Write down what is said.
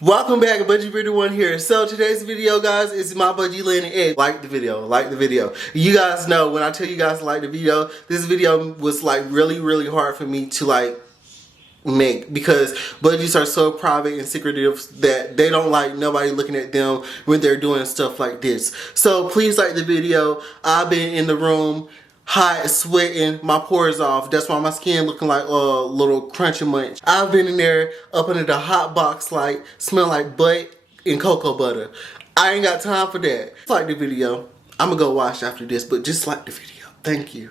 Welcome back, Budgie here. So today's video, guys, is my Budgie Laying an Egg. Like the video. You guys know when I tell you guys to like the video, this video was like really hard for me to like make because budgies are so private and secretive that they don't like nobody looking at them when they're doing stuff like this. So please like the video. I've been in the room hot, sweating, my pores off. That's why my skin looking like a little crunchy munch. I've been in there up under the hot box light, smell like butt and cocoa butter. I ain't got time for that. Like the video. I'm gonna go wash after this, but just like the video. Thank you.